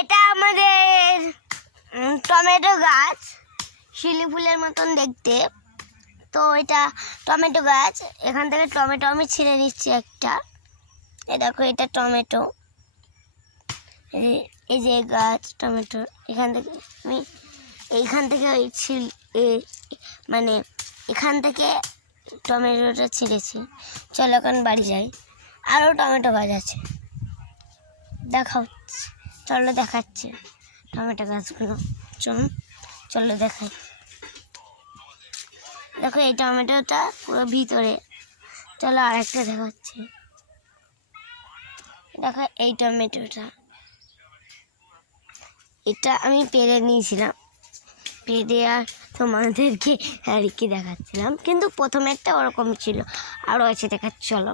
এটা আমাদের টমেটো গাছ, শিলি ফুলের মতন দেখতে। তো এটা টমেটো গাছ, এখান থেকে টমেটো আমি ছিঁড়ে নিচ্ছি একটা। দেখো এটা টমেটো, এই যে গাছ টমেটো, এখান থেকে আমি মানে এখান থেকে টমেটোটা ছিঁড়েছি। চলো এখন বাড়ি যাই, আরও টমেটো গাছ আছে, চলো দেখাচ্ছি টমেটো গাছগুলো। চলো দেখাই। দেখো এই টমেটোটা পুরো ভিতরে। চলো আরেকটা দেখাচ্ছি। দেখো এই টমেটোটা, এটা আমি পেরে নিয়েছিলাম, পেরে আর তোমাদেরকে আর কি দেখাচ্ছিলাম, কিন্তু প্রথমে একটা ওরকম ছিল, আরও আছে দেখাচ্ছি। চলো